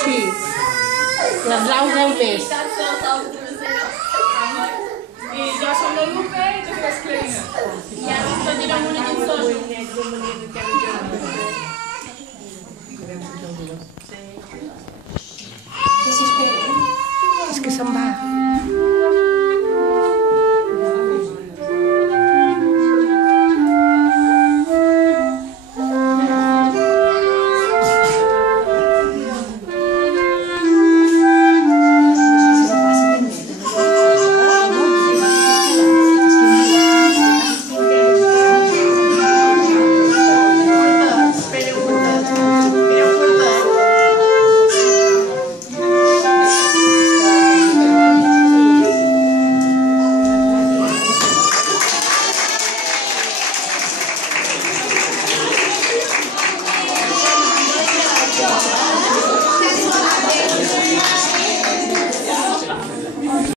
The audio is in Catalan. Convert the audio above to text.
així. Les blaus del mes. I jo som el Lupe i tu eres Clarina. I ara ens direm una cançó.